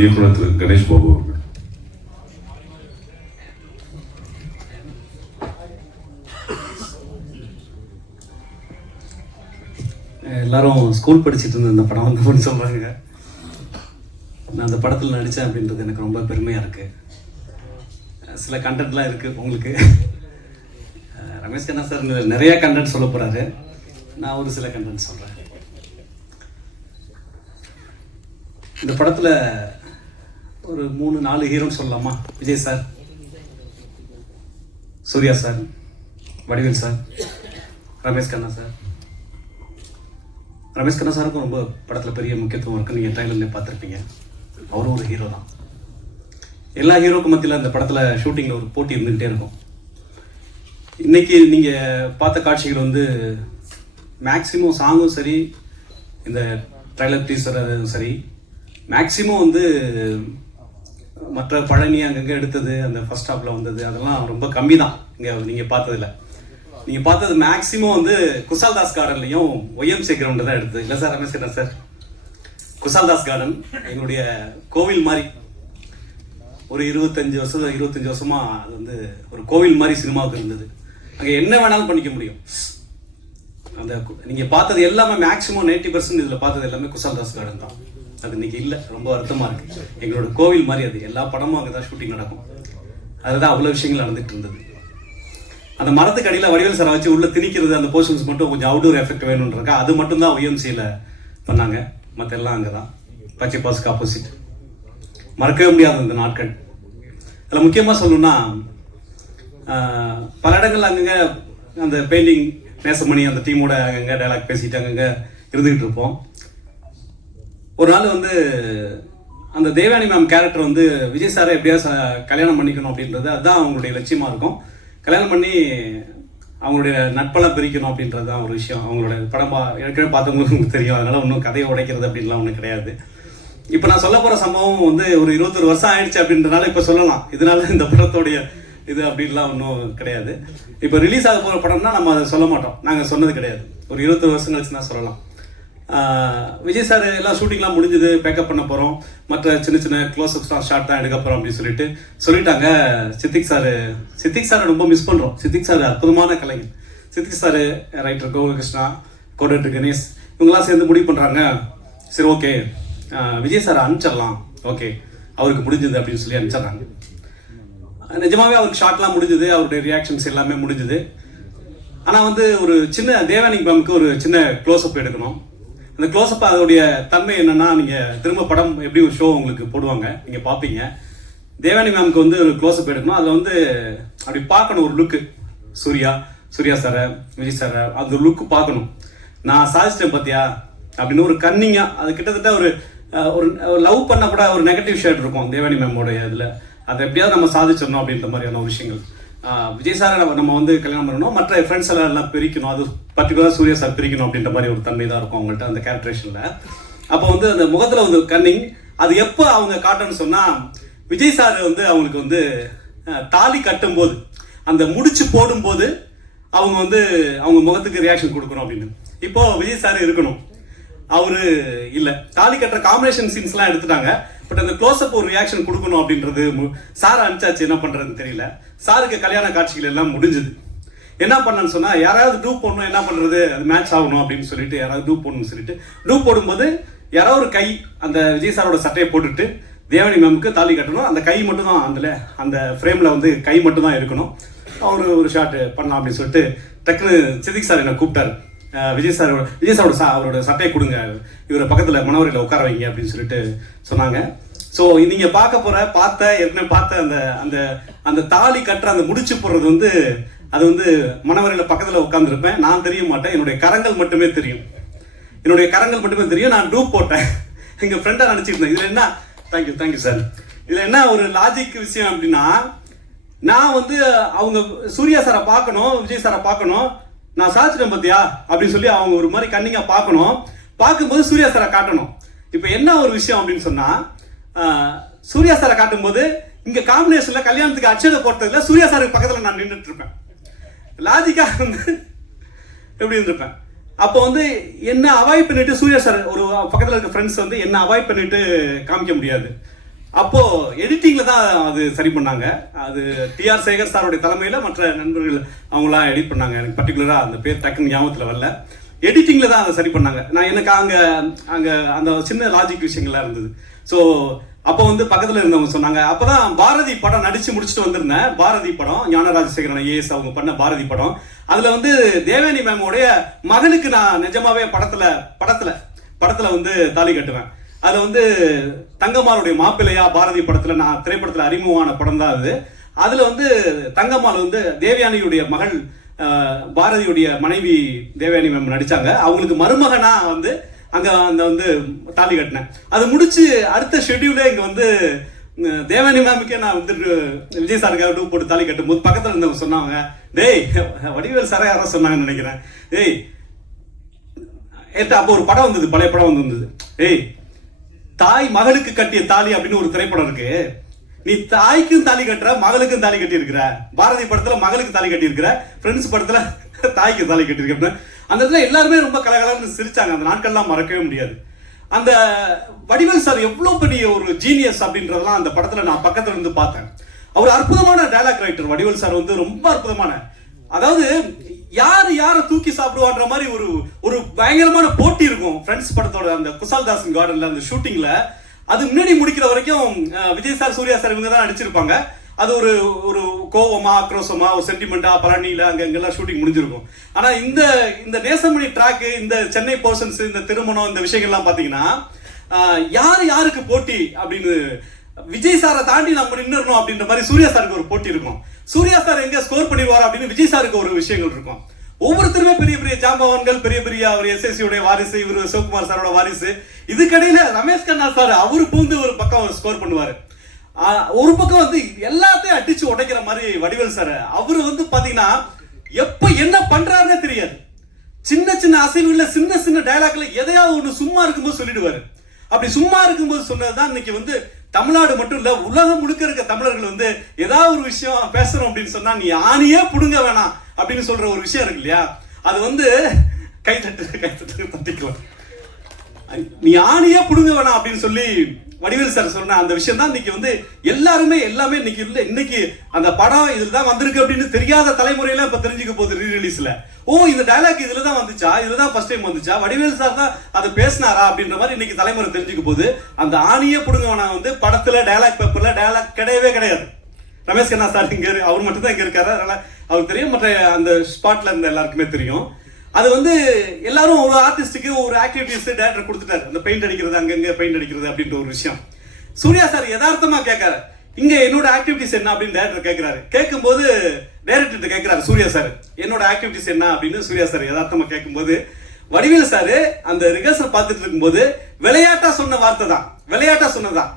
இயக்குனர் திரு கணேஷ் பாபு அவர்கள். எல்லாரும் ஸ்கூல் படிச்சுட்டு இருந்த இந்த படம் வந்து சொல்கிறாங்க நான் அந்த படத்தில் நடித்தேன் அப்படின்றது எனக்கு ரொம்ப பெருமையாக இருக்குது சில கண்டென்ட்லாம் இருக்குது உங்களுக்கு. ரமேஷ் கண்ணா சார் நிறைய கண்டென்ட் சொல்ல போகிறாரு நான் ஒரு சில கண்டென்ட் சொல்கிறேன் இந்த படத்தில் ஒரு மூணு நாலு ஹீரோன்னு சொல்லலாமா? Vijay sir Suriya sir Vadivel sir Ramesh Kanna sir Ramesh Kanna சாருக்கும் ரொம்ப படத்தில் பெரிய முக்கியத்துவம் இருக்குன்னு நீங்கள் ட்ரைலர்லேயே பார்த்துருப்பீங்க. அவரும் ஒரு ஹீரோ தான். எல்லா ஹீரோக்கும் மத்தியில் அந்த படத்தில் ஷூட்டிங்கில் ஒரு போட்டி இருந்துகிட்டே இருக்கும். இன்றைக்கி நீங்கள் பார்த்த காட்சிகள் வந்து மேக்ஸிமம் சாங்கும் சரி இந்த ட்ரைலர் டீசர் அதுவும் சரி மேக்ஸிமம் வந்து மற்ற பழனி அங்கங்கே எடுத்தது அந்த ஃபஸ்ட் ஸ்டாப்பில் வந்தது அதெல்லாம் ரொம்ப கம்மி தான் இங்கே நீங்கள் பார்த்ததில்ல. நீங்கள் பார்த்தது மேக்ஸிமம் வந்து குசால்தாஸ் கார்டன்லையும் ஒய்எம்சி கிரவுண்டு தான் எடுத்தது. இல்லை sir Ramesh Kanna sir? Kushaldas garden எங்களுடைய கோவில் மாதிரி. ஒரு இருபத்தஞ்சு வருஷம் இருபத்தஞ்சு வருஷமா அது வந்து ஒரு கோவில் மாதிரி சினிமாவுக்கு இருந்தது. அங்கே என்ன வேணாலும் பண்ணிக்க முடியும். அந்த நீங்கள் பார்த்தது எல்லாமே மேக்ஸிமம் 90% பர்சன்ட் இதில் பார்த்தது எல்லாமே குசால்தாஸ் கார்டன் தான். அது இன்னைக்கு இல்லை. ரொம்ப வருத்தமாக இருக்கு. எங்களோட கோவில் மாதிரி அது. எல்லா படமும் அங்கே தான் ஷூட்டிங் நடக்கும். அதுதான் அவ்வளோ விஷயங்கள் நடந்துட்டு இருந்தது. அந்த மரத்துக்கு அடியில் வடிவேல் சாரை வச்சு உள்ளே திணிக்கிறது அந்த போர்ஷன்ஸ் மட்டும் கொஞ்சம் அவுடோர் எஃபெக்ட் வேணும்ன்றக்கா அது மட்டும் தான் ஒய்எம்சியில் பண்ணாங்க மற்ற எல்லாம் அங்கே தான் பச்சை பாஸ்க்கு ஆப்போசிட் மறக்கவே முடியாத அந்த நாட்கள். அதில் முக்கியமாக சொல்லணும்னா பல இடங்கள்ல அங்கங்கே அந்த பெயிண்டிங் நேசமணி அந்த டீமோட அங்கங்கே டைலாக் பேசிட்டு அங்கங்கே இருந்துகிட்டு இருப்போம். ஒரு நாள் வந்து அந்த தேவானி மேம் கேரக்டர் வந்து விஜய் சாரை எப்படியா கல்யாணம் பண்ணிக்கணும் அப்படின்றது அதுதான் அவங்களுடைய லட்சியமாக இருக்கும். கல்யாணம் பண்ணி அவங்களுடைய நட்பெல்லாம் பிரிக்கணும் அப்படின்றது தான் ஒரு விஷயம். அவங்களோட படம் பா ஏற்கனவே பார்த்தவங்களுக்கு தெரியும். அதனால் ஒன்றும் கதையை உடைக்கிறது அப்படின்லாம் ஒன்றும் கிடையாது. இப்போ நான் சொல்ல போகிற சம்பவம் வந்து ஒரு இருபத்தொரு வருஷம் ஆயிடுச்சு அப்படின்றனால இப்போ சொல்லலாம். இதனால இந்த படத்தோடைய இது அப்படின்லாம் ஒன்றும் கிடையாது. இப்போ ரிலீஸ் ஆக போகிற படம்னா நம்ம அதை சொல்ல மாட்டோம். நாங்கள் சொன்னது கிடையாது. ஒரு இருபத்தொரு வருஷம் கழிச்சு தான் சொல்லலாம். விஜய் சார் எல்லாம் ஷூட்டிங்லாம் முடிஞ்சது பேக்கப் பண்ண போகிறோம் மற்ற சின்ன சின்ன க்ளோஸ்அப்ஸ் தான் ஷார்ட் தான் எடுக்க போகிறோம் அப்படின்னு சொல்லிட்டு சொல்லிட்டாங்க சித்திக் சார் சித்திக் சாரை ரொம்ப மிஸ் பண்ணுறோம் சித்திக் சார் அற்புதமான கலைஞர். சித்திக் சார் ரைட்டர் கோகுலகிருஷ்ணா கோடர் கணேஷ் இவங்கெல்லாம் சேர்ந்து முடிவு பண்ணுறாங்க சரி ஓகே விஜய் சார் அனுப்பிச்சிடலாம். ஓகே அவருக்கு முடிஞ்சது அப்படின்னு சொல்லி அனுப்பிச்சிடுறாங்க. நிஜமாவே அவருக்கு ஷார்ட்லாம் முடிஞ்சது. அவருடைய ரியாக்ஷன்ஸ் எல்லாமே முடிஞ்சது. ஆனால் வந்து ஒரு சின்ன தேவானிக் மேமுக்கு ஒரு சின்ன க்ளோஸ்அப் எடுக்கணும். அந்த க்ளோஸ்அப் அதோடைய தன்மை என்னன்னா நீங்கள் திரும்ப படம் எப்படி ஒரு ஷோ உங்களுக்கு போடுவாங்க நீங்கள் பார்ப்பீங்க தேவானி மேம்க்கு வந்து ஒரு க்ளோஸ்அப் எடுக்கணும். அதில் வந்து அப்படி பார்க்கணும் ஒரு லுக்கு சூர்யா சூர்யா சாரை விஜய் சாரை அந்த லுக்கு பார்க்கணும். நான் சாதிச்சிட்டேன் பார்த்தியா அப்படின்னு ஒரு கன்னிங்காக அது கிட்டத்தட்ட ஒரு ஒரு லவ் பண்ண கூட ஒரு நெகட்டிவ் ஷேட் இருக்கும் தேவானி மேமோடைய இதில். அதை எப்படியாவது நம்ம சாதிச்சிடணும் அப்படின்ற மாதிரியான ஒரு விஷயங்கள். விஜய் சாரை நம்ம நம்ம வந்து கல்யாணம் பண்ணணும். மற்ற ஃப்ரெண்ட்ஸ் எல்லாம் எல்லாம் பிரிக்கணும். அது பர்டிகுலராக சூர்யா சார் பிரிக்கணும் அப்படின்ற மாதிரி ஒரு தன்மை தான் இருக்கும் அவங்கள்ட்ட அந்த கேரக்டரேஷனில் அப்போ வந்து அந்த முகத்தில் வந்து கன்னிங் அது எப்போ அவங்க காட்டணும்னு சொன்னால் விஜய் சார் வந்து அவங்களுக்கு வந்து தாலி கட்டும்போது அந்த முடிச்சு போடும்போது அவங்க வந்து அவங்க முகத்துக்கு ரியாக்ஷன் கொடுக்கணும் அப்படின்னு. இப்போ விஜய் சார் இருக்கணும். அவரு இல்லை. தாலி கட்டுற காம்பினேஷன் சீன்ஸ்லாம் எடுத்துட்டாங்க. பட் அந்த க்ளோஸ்அப் ஒரு ரியாக்ஷன் கொடுக்கணும் அப்படின்றது சார் அனுப்பிச்சாச்சு. என்ன பண்ணுறதுன்னு தெரியல. சாருக்கு கல்யாண காட்சிகள் எல்லாம் முடிஞ்சது. என்ன பண்ணன்னு சொன்னால் யாராவது டூப் போடணும் என்ன பண்ணுறது அது மேட்ச் ஆகணும் அப்படின்னு சொல்லிட்டு யாராவது டூப் போடணும்னு சொல்லிட்டு டூப் போடும்போது யாராவது ஒரு கை அந்த விஜய் சாரோட சட்டையை போட்டுட்டு தேவனி மேமுக்கு தாலி கட்டணும். அந்த கை மட்டும் தான் அதில் அந்த ஃப்ரேமில் வந்து கை மட்டும் தான் இருக்கணும். அவர் ஒரு ஷாட்டு பண்ணலாம் அப்படின்னு சொல்லிட்டு டக்குன்னு சிதிக் சார் என்னை கூப்பிட்டாரு. விஜய் சார் விஜய் சாரோட சா அவரோட சட்டையை கொடுங்க. இவரை பக்கத்தில் மணவரையில் உட்கார வைங்க அப்படின்னு சொல்லிட்டு சொன்னாங்க. ஸோ நீங்கள் பார்க்க போகிற பார்த்த ஏற்கனவே பார்த்த அந்த அந்த அந்த தாலி கட்டுற அந்த முடிச்சு போடுறது வந்து அது வந்து மணவரையில் பக்கத்தில் உட்காந்துருப்பேன் நான் தெரிய மாட்டேன். என்னுடைய கரங்கள் மட்டுமே தெரியும். என்னுடைய கரங்கள் மட்டுமே தெரியும். நான் டூப் போட்டேன். எங்கள் ஃப்ரெண்டாக நினச்சிருந்தேன் இதில் என்ன? தேங்க்யூ தேங்க்யூ சார் இதில் என்ன ஒரு லாஜிக் விஷயம் அப்படின்னா நான் வந்து அவங்க சூர்யா சாரை பார்க்கணும் விஜய் சாரை பார்க்கணும். நான் சாதிச்சிட்டேன் பார்த்தியா அப்படின்னு சொல்லி அவங்க ஒரு மாதிரி கன்னிங்காக பார்க்கணும். பார்க்கும்போது சூர்யா சாரை காட்டணும். இப்போ என்ன ஒரு விஷயம் அப்படின்னு சொன்னால் சூர்யா சாரை காட்டும்போது இங்க காம்பினேஷன்ல கல்யாணத்துக்கு அச்சதை போட்டதுல சூர்யா சாருக்கு பக்கத்தில் நான் நின்றுட்டு இருப்பேன் லாஜிக்காக வந்து எப்படி இருந்திருப்பேன்? அப்போ வந்து என்ன அவாய்ட் பண்ணிட்டு சூர்யா சார் ஒரு பக்கத்தில் இருக்க ஃப்ரெண்ட்ஸ் வந்து என்ன அவாய்ட் பண்ணிட்டு காமிக்க முடியாது. அப்போது எடிட்டிங்கில் தான் அது சரி பண்ணாங்க. அது டிஆர் சேகர் சாருடைய தலைமையில் மற்ற நண்பர்கள் அவங்களாம் எடிட் பண்ணாங்க. எனக்கு பர்டிகுலராக அந்த பேர் டக்குன்னு ஞாபகத்தில் வரல. எடிட்டிங்கில் தான் அதை சரி பண்ணாங்க. நான் எனக்கு அங்கே அங்கே அந்த சின்ன லாஜிக் விஷயங்கள்லாம் இருந்தது. ஸோ அப்போ வந்து பக்கத்தில் இருந்தவங்க சொன்னாங்க அப்போ தான் பாரதி படம் நடித்து முடிச்சுட்டு வந்திருந்தேன். பாரதி படம் ஞான ஏஎஸ் அவங்க பண்ண பாரதி படம். அதில் வந்து தேவயானி மேமோடைய மகனுக்கு நான் நிஜமாவே படத்தில் படத்தில் படத்தில் வந்து தாலி கட்டுவேன். அதில் வந்து தங்கம்மாளுடைய மாப்பிள்ளையா பாரதி படத்தில் நான் திரைப்படத்தில் அறிமுகமான படம் தான் அது. அதில் வந்து தங்கம்மாள் வந்து தேவயானியுடைய மகள் பாரதியுடைய மனைவி தேவயானி மேம் நடித்தாங்க அவங்களுக்கு மருமகனாக வந்து அங்கே அந்த வந்து தாலி கட்டினேன். அது முடிச்சு அடுத்த ஷெட்யூலே இங்கே வந்து தேவானி மேமுக்கே நான் வந்து விஜய் சாருக்காக டூ போட்டு தாலி கட்டும் போது பக்கத்தில் இருந்தவங்க சொன்னாங்க டேய் வடிவேல் சார யாரோ சொன்னாங்கன்னு நினைக்கிறேன். டேய் ஏற்ற அப்போ ஒரு படம் வந்தது பழைய படம் வந்து வந்தது. ஏய் தாய் மகளுக்கு கட்டிய தாலி அப்படின்னு ஒரு திரைப்படம் இருக்கு. நீ தாய்க்கும் தாலி கட்டுற மகளுக்கும் தாலி கட்டியிருக்கிற. பாரதி படத்தில் மகளுக்கு தாலி கட்டி இருக்கிற ஃப்ரெண்ட்ஸ் படத்தில் தாய்க்கு தாலி கட்டியிருக்கிறேன் அந்த இடத்துல எல்லாருமே ரொம்ப கலகலன்னு சிரிச்சாங்க. அந்த நாட்கள்லாம் மறக்கவே முடியாது. அந்த வடிவல் சார் எவ்வளோ பெரிய ஒரு ஜீனியஸ் அப்படின்றதெல்லாம் அந்த படத்தில் நான் பக்கத்தில் இருந்து பார்த்தேன். அவர் அற்புதமான டைலாக் ரைட்டர் வடிவல் சார் வந்து ரொம்ப அற்புதமான. அதாவது யார் யாரை தூக்கி சாப்பிடுவான்ற மாதிரி ஒரு ஒரு பயங்கரமான போட்டி இருக்கும். ஃப்ரெண்ட்ஸ் படத்தோட அந்த குசால்தாசன் கார்டனில் அந்த ஷூட்டிங்கில் அது முன்னாடி முடிக்கிற வரைக்கும் விஜய் சார் சூர்யா சார் இவங்க தான் அடிச்சிருப்பாங்க அது ஒரு ஒரு கோவமா ஆக்ரோஷமா ஒரு சென்டிமெண்டா பழனியில அங்க இங்கெல்லாம் ஷூட்டிங் முடிஞ்சிருக்கும். ஆனா இந்த இந்த நேசமணி ட்ராக் இந்த சென்னை போர்ஷன்ஸ் இந்த திருமணம் இந்த விஷயங்கள்லாம் பாத்தீங்கன்னா யார் யாருக்கு போட்டி அப்படின்னு விஜய் சாரை தாண்டி நம்ம நின்றுணும் அப்படின்ற மாதிரி சூர்யா சாருக்கு ஒரு போட்டி இருக்கும். சூர்யா சார் எங்க ஸ்கோர் பண்ணிடுவார் அப்படின்னு விஜய் சாருக்கு ஒரு விஷயங்கள் இருக்கும். ஒவ்வொருத்தருமே பெரிய பெரிய ஜாம்பவான்கள் பெரிய பெரிய அவர் எஸ்எஸ்சியுடைய வாரிசு இவர் சிவகுமார் சாரோட வாரிசு. இதுக்கடையில ரமேஷ் கண்ணா சார் அவரு பூந்து ஒரு பக்கம் ஸ்கோர் பண்ணுவாரு. ஒரு பக்கம் வந்து எல்லாத்தையும் அடிச்சு உடைக்கிற மாதிரி வடிவேல் சார். அவரு வந்து பாத்தீங்கன்னா எப்ப என்ன பண்றாருன்னே தெரியாது. சின்ன சின்ன அசைவுகள்ல சின்ன சின்ன டயலாக்ல எதையாவது ஒண்ணு சும்மா இருக்கும்போது சொல்லிடுவாரு. அப்படி சும்மா இருக்கும்போது சொன்னதுதான் இன்னைக்கு வந்து தமிழ்நாடு மட்டும் இல்ல உலகம் முழுக்க இருக்க தமிழர்கள் வந்து ஏதாவது ஒரு விஷயம் பேசுறோம் அப்படின்னு சொன்னா நீ ஆணியே புடுங்க வேணாம் அப்படின்னு சொல்ற ஒரு விஷயம் இருக்கு இல்லையா? அது வந்து கை தட்டு கை தட்டு தட்டிக்கலாம் நீ ஆணியே புடுங்க வேணாம் அப்படின்னு சொல்லி வடிவேல் சார் சொன்ன அந்த விஷயம் தான் இன்னைக்கு வந்து எல்லாருமே எல்லாமே இன்னைக்கு இல்லை இன்னைக்கு அந்த படம் இதுல தான் வந்திருக்கு அப்படின்னு தெரியாத தலைமுறையில இப்ப தெரிஞ்சுக்க போகுது ரீ ரிலீஸ்ல ஓ இந்த டைலாக் இதுல தான் வந்துச்சா? இதுல தான் ஃபர்ஸ்ட் டைம் வந்துச்சா? வடிவேல் சார் தான் அதை பேசினாரா அப்படின்ற மாதிரி இன்னைக்கு தலைமுறை தெரிஞ்சுக்க போகுது. அந்த ஆணியே பிடுங்கவனா வந்து படத்துல டைலாக் பேப்பர்ல டைலாக் கிடையவே கிடையாது. ரமேஷ் கண்ணா சார் இங்க அவர் மட்டும் தான் இங்க இருக்காரு. அதனால அவருக்கு தெரியும். மற்ற அந்த ஸ்பாட்ல இருந்த எல்லாருக்குமே தெரியும். அது வந்து எல்லாரும் ஒரு ஆர்டிஸ்ட்டுக்கு ஒரு ஆக்டிவிட்டிஸ் டேரக்டர் கொடுத்துட்டாரு. அந்த பெயிண்ட் அடிக்கிறது அங்கங்க பெயிண்ட் அடிக்கிறது அப்படின்ற ஒரு விஷயம். சூர்யா சார் யதார்த்தமா கேட்காரு இங்க என்னோட ஆக்டிவிட்டிஸ் என்ன அப்படின்னு டேரக்டர் கேட்கிறாரு. கேட்கும்போது டேரக்டர் கேட்கிறாரு சூர்யா சார் என்னோட ஆக்டிவிட்டிஸ் என்ன? அப்படின்னு சூர்யா சார் யதார்த்தமா கேட்கும்போது வடிவேல் சார் அந்த ரிகர்சல் பார்த்துட்டு இருக்கும்போது விளையாட்டா சொன்ன வார்த்தை தான். விளையாட்டா சொன்னதான்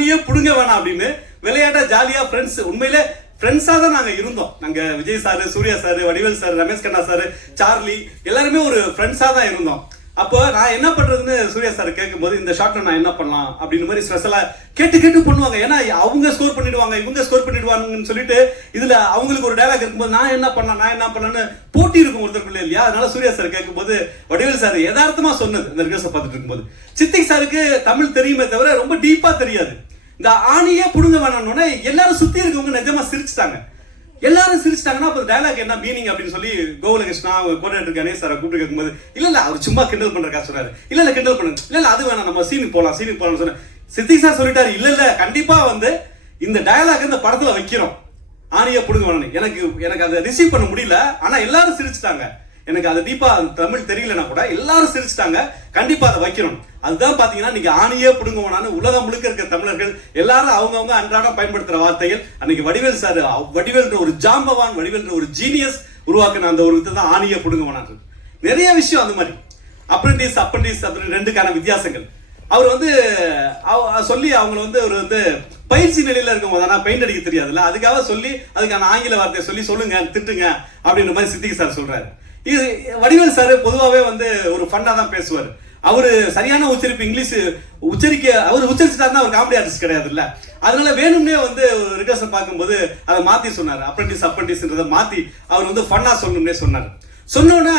நீயே புடுங்க வேணாம் அப்படின்னு விளையாட்டா ஜாலியா ஃப்ரெண்ட்ஸ் உண்மையிலே ஃப்ரெண்ட்ஸாக தான் நாங்கள் இருந்தோம். நாங்கள் Vijay sir Suriya sir Vadivel sir Ramesh Kanna sir Charlie எல்லாருமே ஒரு ஃப்ரெண்ட்ஸாக தான் இருந்தோம். அப்போ நான் என்ன பண்றதுன்னு சூர்யா சார் கேட்கும்போது இந்த ஷாட்ல நான் என்ன பண்ணலாம் அப்படின்னு மாதிரி ஸ்பெஷலா கேட்டு கேட்டு பண்ணுவாங்க. ஏன்னா அவங்க ஸ்கோர் பண்ணிடுவாங்க இவங்க ஸ்கோர் பண்ணிடுவாங்கன்னு சொல்லிட்டு இதுல அவங்களுக்கு ஒரு டைலாக் இருக்கும்போது நான் என்ன பண்ணலாம் நான் என்ன பண்ணலாம்னு போட்டி இருக்கும் ஒருத்தருக்குள்ள இல்லையா? அதனால சூர்யா சார் கேட்கும்போது வடிவேல் சார் யதார்த்தமா சொன்னது. இந்த ரிகர்சல் பார்த்துட்டு இருக்கும்போது. சித்திக் சாருக்கு தமிழ் தெரியுமே தவிர ரொம்ப டீப்பா தெரியாது. இந்த ஆணியே புடுங்க வேணாம்னு எல்லாரும் சுத்தி இருக்கவங்க நிஜமா சிரிச்சிட்டாங்க. எல்லாரும் சிரிச்சிட்டாங்கன்னா அப்போ டயலாக் என்ன மீனிங் அப்படின்னு சொல்லி கோகுலகிருஷ்ணா அவங்க கோஆர்டினேட்டர் கணேஷ் சாரை கூப்பிட்டு கேட்கும்போது இல்ல இல்ல அவர் சும்மா கிண்டல் பண்றக்கா சொன்னாரு. இல்ல இல்ல கிண்டல் பண்ணு. இல்ல இல்ல அது வேணாம் நம்ம சீனுக்கு போலாம் சீனுக்கு போலாம்னு சொன்னேன். சித்திக் சார் சொல்லிட்டாரு இல்ல இல்ல கண்டிப்பா வந்து இந்த டயலாக் இந்த படத்துல வைக்கிறோம். ஆணியை புடுங்க வேணாம் எனக்கு எனக்கு அதை ரிசீவ் பண்ண முடியல ஆனா எல்லாரும் சிரிச்சிட்டாங்க. எனக்கு அது டீப்பா தமிழ் தெரியலனா கூட எல்லாரும் சிரிச்சிட்டாங்க. கண்டிப்பா அதை வைக்கணும். அதுதான் பாத்தீங்கன்னா நீங்க ஆணியே புடுங்குவனான்னு உலகம் முழுக்க இருக்க தமிழர்கள் எல்லாரும் அவங்கவுங்க அன்றாடம் பயன்படுத்துற வார்த்தைகள். அன்னைக்கு வடிவேல் சார் வடிவேல்ன்ற ஒரு ஜாம்பவான் வடிவேல்ன்ற ஒரு ஜீனியஸ் உருவாக்குன அந்த ஒரு இது தான் ஆணியே புடுங்குவனான் நிறைய விஷயம் அந்த மாதிரி. அப்ரண்டிஸ் அப்ரண்டிஸ் அப்படின்னு ரெண்டுக்கான வித்தியாசங்கள். அவர் வந்து சொல்லி அவங்கள வந்து அவர் வந்து பயிற்சி நிலையில இருக்கும் ஆனால் பெயிண்ட் அடிக்க தெரியாதுல்ல. அதுக்காக சொல்லி அதுக்கான ஆங்கில வார்த்தையை சொல்லி சொல்லுங்க திட்டுங்க அப்படின்ற மாதிரி சித்திக் சார் சொல்றாரு. இது வடிவேல் சார் பொதுவாகவே வந்து ஒரு ஃபன்னாக தான் பேசுவார். அவர் சரியான உச்சரிப்பு இங்கிலீஷ் உச்சரிக்க அவர் உச்சரிச்சிட்டாருன்னா அவர் காமெடி ஆர்டிஸ்ட் கிடையாது இல்லை அதனால வேணும்னே வந்து ரிகர்சல் பார்க்கும்போது அதை மாற்றி சொன்னார். அப்ரண்டிஸ் அப்ரண்டிஸ்ன்றதை மாற்றி அவர் வந்து ஃபன்னாக சொல்லணும்னே சொன்னார். சொன்னோன்னே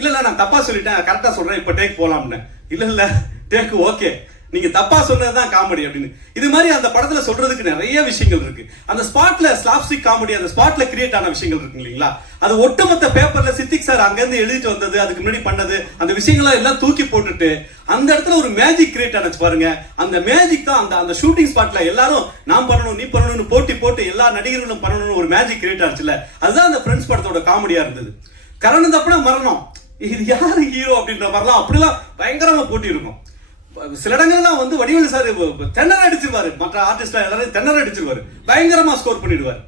இல்ல நான் தப்பாக சொல்லிட்டேன். கரெக்டாக சொல்கிறேன் இப்போ டேக் போகலாம்னு இல்லை இல்லை டேக் ஓகே நீங்க தப்பா சொன்னதுதான் காமெடி அப்படின்னு. இது மாதிரி அந்த படத்துல சொல்றதுக்கு நிறைய விஷயங்கள் இருக்கு. அந்த ஸ்பாட்ல ஸ்லாப்ஸ்டிக் காமெடி அந்த ஸ்பாட்ல கிரியேட் ஆன விஷயங்கள் இருக்கு இல்லைங்களா? அது ஒட்டுமொத்த பேப்பர்ல சித்திக் சார் அங்கிருந்து எழுதிட்டு வந்தது அதுக்கு முன்னாடி பண்ணது அந்த விஷயங்களை எல்லாம் தூக்கி போட்டுட்டு அந்த இடத்துல ஒரு மேஜிக் கிரியேட் ஆனச்சு பாருங்க. அந்த மேஜிக் தான் அந்த அந்த ஷூட்டிங் ஸ்பாட்ல எல்லாரும் நான் பண்ணணும் நீ பண்ணணும்னு போட்டி போட்டு எல்லா நடிகர்களும் பண்ணணும்னு ஒரு மேஜிக் கிரியேட் ஆச்சுல அதுதான் அந்த ஃப்ரெண்ட்ஸ் படத்தோட காமெடியா இருந்தது. கரணம் தப்புனா மரணம். இது யாரு ஹீரோ அப்படின்ற மாதிரிலாம் அப்படிலாம் பயங்கரமா போட்டி இருக்கும் சில இடங்கள்லாம் வந்து வடிவேலு சார் தென்னர் அடிச்சிருவாரு. மற்ற ஆர்டிஸ்ட் எல்லாரும் தென்னர் அடிச்சிருவாரு. பயங்கரமா ஸ்கோர் பண்ணிடுவார்.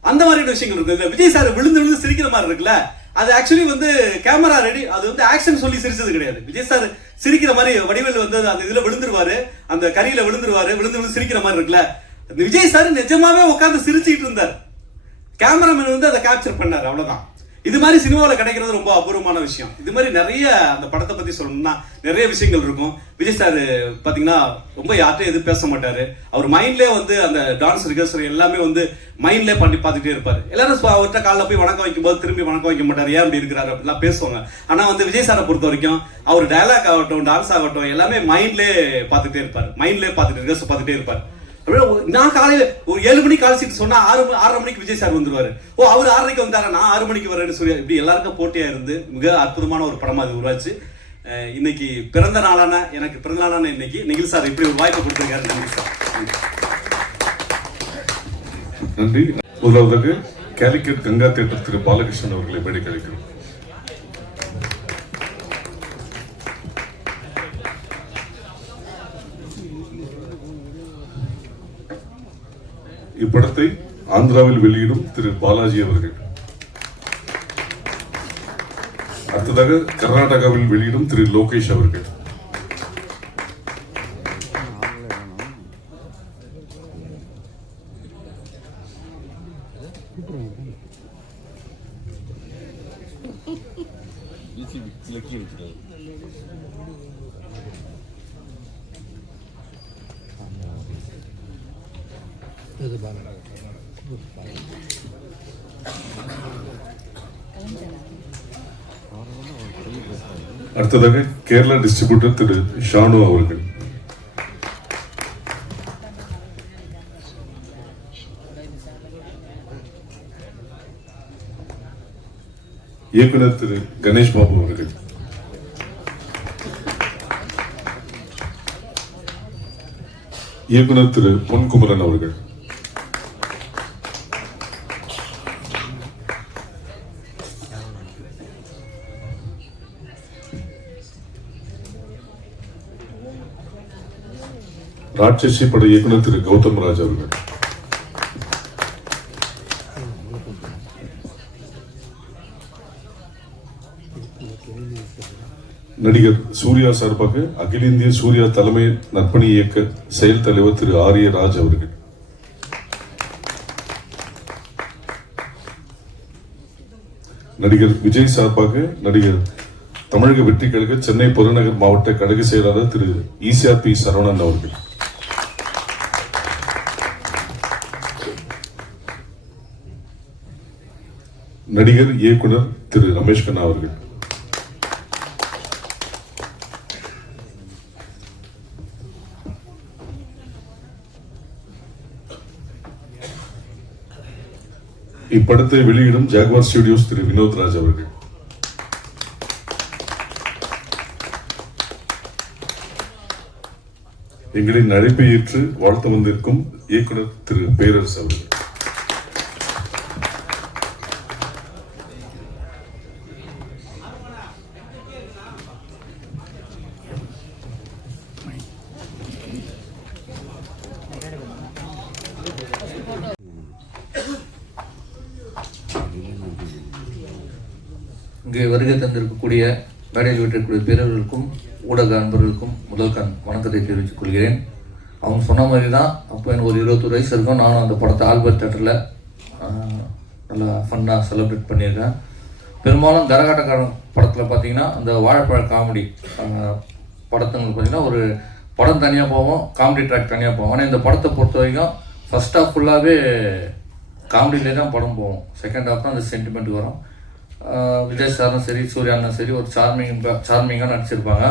அந்த மாதிரியான விஷயங்கள் இருக்கு. இதுல விஜய் சார் விழுந்து விழுந்து சிரிக்கிற மாதிரி இருக்குல்ல? அது ஆக்சுவலி வந்து கேமரா ரெடி அது வந்து ஆக்ஷன் சொல்லி சிரிச்சது கிடையாது. விஜய் சார் சிரிக்கிற மாதிரி வடிவேலு வந்து அந்த இதுல விழுந்துருவாரு. அந்த கரியில விழுந்துருவாரு. விழுந்து விழுந்து சிரிக்கிற மாதிரி இருக்குல்ல? விஜய் சார் நிஜமாவே உட்கார்ந்து சிரிச்சுக்கிட்டு இருந்தார். கேமராமேன் வந்து அதை கேப்சர் பண்ணார். அவ்வளவுதான். இது மாதிரி சினிமாவில் கிடைக்கிறது ரொம்ப அபூர்வமான விஷயம். இது மாதிரி நிறைய அந்த படத்தை பற்றி சொல்லணும்னா நிறைய விஷயங்கள் இருக்கும். விஜய் சார் பார்த்தீங்கன்னா ரொம்ப யார்ட்டையும் எதுவும் பேச மாட்டார். அவர் மைண்ட்லேயே வந்து அந்த டான்ஸ் ரிகர்சல் எல்லாமே வந்து மைண்ட்லேயே பண்ணி பார்த்துட்டே இருப்பார். எல்லாரும் அவர்கிட்ட காலைல போய் வணக்கம் வைக்கும்போது திரும்பி வணக்கம் வைக்க மாட்டார். ஏன் அப்படி இருக்கிறாரு அப்படிலாம் பேசுவாங்க. ஆனால் வந்து விஜய் சாரை பொறுத்த வரைக்கும் அவர் டயலாக் ஆகட்டும் டான்ஸ் ஆகட்டும் எல்லாமே மைண்ட்லேயே பார்த்துட்டே இருப்பார். மைண்ட்லேயே பார்த்துட்டு ரிகர்சல் பார்த்துட்டே இருப்பார். நான் காலையில ஒரு ஏழு மணிக்கு கால் சீட்டு சொன்னா ஆறு ஆறரை மணிக்கு விஜய் சார் வந்துருவாரு. ஓ அவர் ஆறரைக்கு வந்தாரா? நான் ஆறு மணிக்கு வரேன்னு சொல்லி இப்படி எல்லாருக்கும் போட்டியா இருந்து மிக அற்புதமான ஒரு படமா அது உருவாச்சு. இன்னைக்கு பிறந்த நாளான எனக்கு பிறந்த நாளான இன்னைக்கு நிகில் சார் இப்படி ஒரு வாய்ப்பு கொடுத்துருக்காரு நன்றி சார். நன்றி. முதலாவதாக கேலிக்கட் கங்கா தேட்டர் திரு பாலகிருஷ்ணன் அவர்களை வேடிக்கை அளிக்கிறோம். இப்படத்தை ஆந்திராவில் வெளியிடும் திரு பாலாஜி அவர்கள் அடுத்ததாக கர்நாடகாவில் வெளியிடும் திரு லோகேஷ் அவர்கள் அடுத்ததாக கேரளா டிஸ்ட்ரிபியூட்டர் திரு ஷானு அவர்கள். இயக்குனர் திரு கணேஷ் பாபு அவர்கள். இயக்குனர் திரு பொன்குமரன் அவர்கள். ராட்சசி பட இயக்குனர் திரு கௌதம் ராஜ் அவர்கள். நடிகர் சூர்யா சார்பாக அகில இந்திய சூர்யா தலைமை நற்பணி இயக்க செயல் தலைவர் திரு ஆரிய ராஜ் அவர்கள். நடிகர் விஜய் சார்பாக நடிகர் தமிழக வெற்றி கழக சென்னை புறநகர் மாவட்ட கழக செயலாளர் திரு ஈசிஆர் பி சரவணன் அவர்கள். நடிகர் இயக்குனர் திரு ரமேஷ் கண்ணா அவர்கள். இப்படத்தை வெளியிடும் ஜாக்வார் ஸ்டுடியோஸ் திரு வினோத் ராஜ் அவர்கள். எங்களின் அழைப்பை ஏற்று வாழ்த்து வந்திருக்கும் இயக்குனர் திரு பேரரசு அவர்கள். இங்கே வருகை தந்திருக்கக்கூடிய மேடையில் விட்டிருக்கூடிய பேரர்களுக்கும் ஊடக அன்பர்களுக்கும் முதல் கண் வணக்கத்தை தெரிவித்துக் கொள்கிறேன். அவங்க சொன்ன மாதிரி தான் அப்போ எனக்கு ஒரு இருபத்தொரு வயசு இருக்கும். நானும் அந்த படத்தை ஆல்பர்ட் தேட்டரில் நல்லா ஃபன்னாக செலிப்ரேட் பண்ணியிருக்கேன். பெரும்பாலும் கரகாட்டக்காரன் படத்தில் பார்த்தீங்கன்னா அந்த வாழைப்பழ காமெடி படத்துங்களுக்கு பார்த்தீங்கன்னா ஒரு படம் தனியாக போவோம் காமெடி ட்ராக் தனியாக போவோம். ஆனால் இந்த படத்தை பொறுத்த வரைக்கும் ஃபஸ்ட் ஹாஃப் ஃபுல்லாகவே காமெடியிலே தான் படம் போவோம். செகண்ட் ஹாஃப் தான் அந்த சென்டிமெண்ட் வரும். விஜய் சாரும் சரி சூர்யா சரி ஒரு சார்மிங் சார்மிங்காக நடிச்சிருப்பாங்க.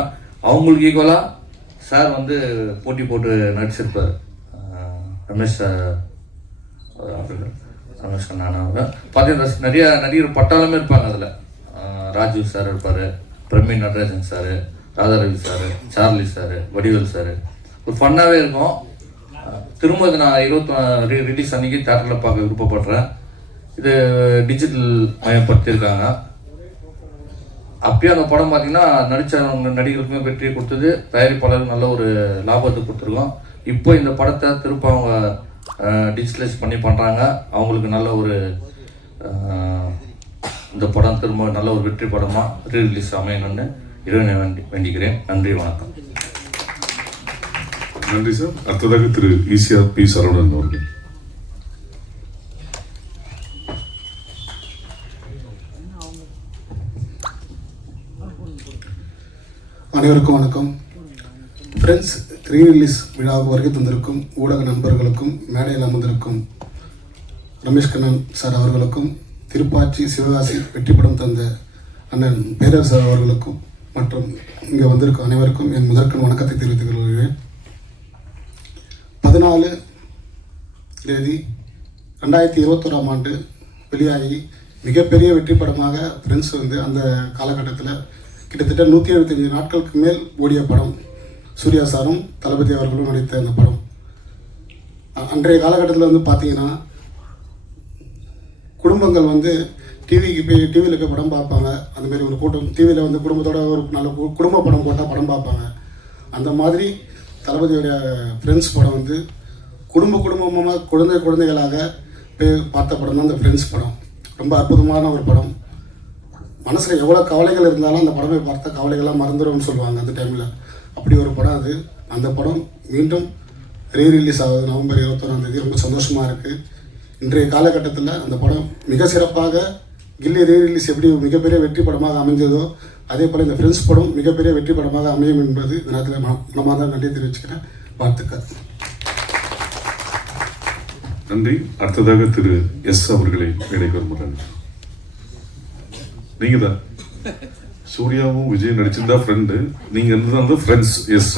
அவங்களுக்கு ஈக்குவலாக சார் வந்து போட்டி போட்டு நடிச்சிருப்பார். ரமேஷ் சார் அவர்கள் ரமேஷ் கண்ணா அவர்கள் பார்த்தீங்கன்னா நிறைய நடிகர் பட்டாளமே இருப்பாங்க அதில். ராஜீவ் சார் இருப்பார் பிரமீன் Natarajan sir Radharavi sir Charlie sir Vadivel sir. ஒரு ஃபன்னாகவே இருக்கும். திரும்ப நான் இருபத்தி ரிலீஸ் அன்னைக்கு தேட்டரில் பார்க்க விருப்பப்படுறேன். இது டிஜிட்டல் மயப்படுத்தியிருக்காங்க அப்பயே அந்த படம் பார்த்தீங்கன்னா நடித்தவங்க நடிகருக்குமே வெற்றியை கொடுத்தது. தயாரிப்பாளருக்கு நல்ல ஒரு லாபத்தை கொடுத்துருக்கோம். இப்போ இந்த படத்தை திருப்ப அவங்க டிஜிட்டலைஸ் பண்ணி பண்ணுறாங்க அவங்களுக்கு நல்ல ஒரு இந்த படம் திரும்ப நல்ல ஒரு வெற்றி படமாக ரீ ரிலீஸ் அமையணும்னு இறைவனை வேண்டி வேண்டிக்கிறேன். நன்றி வணக்கம். நன்றி சார். அடுத்ததாக திரு ஈசிஆர் பி சரவணன் அவர்கள். அனைவருக்கும் வணக்கம். ஃப்ரெண்ட்ஸ் ரீ ரிலீஸ் விழாவுக்கு வருகை தந்திருக்கும் ஊடக நண்பர்களுக்கும் மேடையில் அமர்ந்திருக்கும் ரமேஷ் கண்ணன் சார் அவர்களுக்கும் திருப்பாச்சி சிவகாசி வெற்றி படம் தந்த அண்ணன் பேரர் சார் அவர்களுக்கும் மற்றும் இங்கே வந்திருக்கும் அனைவருக்கும் என் முதற்கண் வணக்கத்தை தெரிவித்துக் கொள்கிறேன். பதினாலு தேதி ரெண்டாயிரத்தி இருபத்தோராம் ஆண்டு வெளியாகி மிகப்பெரிய வெற்றி படமாக ஃப்ரெண்ட்ஸ் வந்து அந்த காலகட்டத்தில் கிட்டத்தட்ட நூற்றி எழுபத்தஞ்சு நாட்களுக்கு மேல் ஓடிய படம் சூர்யா சாரும் தளபதி அவர்களும் நடித்த அந்த படம். அன்றைய காலகட்டத்தில் வந்து பார்த்தீங்கன்னா குடும்பங்கள் வந்து டிவிக்கு போய் டிவியில் போய் படம் பார்ப்பாங்க. அந்த மாதிரி ஒரு கூட்டம் டிவியில் வந்து குடும்பத்தோட ஒரு நல்ல குடும்ப படம் போட்டால் படம் பார்ப்பாங்க. அந்த மாதிரி தளபதியோடைய ஃப்ரெண்ட்ஸ் படம் வந்து குடும்ப குடும்பமாக குழந்தை குழந்தைகளாக போய் பார்த்த படம் தான் அந்த ஃப்ரெண்ட்ஸ் படம். ரொம்ப அற்புதமான ஒரு படம். மனசில் எவ்வளோ கவலைகள் இருந்தாலும் அந்த படமே பார்த்தா கவலைகள்லாம் மறந்துடும்னு சொல்லுவாங்க அந்த டைமில் அப்படி ஒரு படம் அது. அந்த படம் மீண்டும் ரீ ரிலீஸ் ஆகுது. நவம்பர் இருபத்தொன்னாந்தேதி ரொம்ப சந்தோஷமாக இருக்குது இன்றைய காலகட்டத்தில் அந்த படம் மிக சிறப்பாக கில்லி ரீ ரிலீஸ் எப்படி மிகப்பெரிய வெற்றி படமாக அமைஞ்சதோ அதே போல் இந்த ஃப்ரெண்ட்ஸ் படம் மிகப்பெரிய வெற்றி படமாக அமையும் என்பது இந்த நேரத்தில் மனமாக தான் நன்றி தெரிவிச்சுக்கிறேன். வாழ்த்துக்கள். நன்றி. அடுத்ததாக திரு எஸ் அவர்களை மேடைக்கு பெறுகிறேன் நீங்க தான் சூர்யாவும் விஜய் நடிச்சிருந்தா ஃப்ரெண்டு நீங்க இருந்தது ஃப்ரெண்ட்ஸ் எஸ்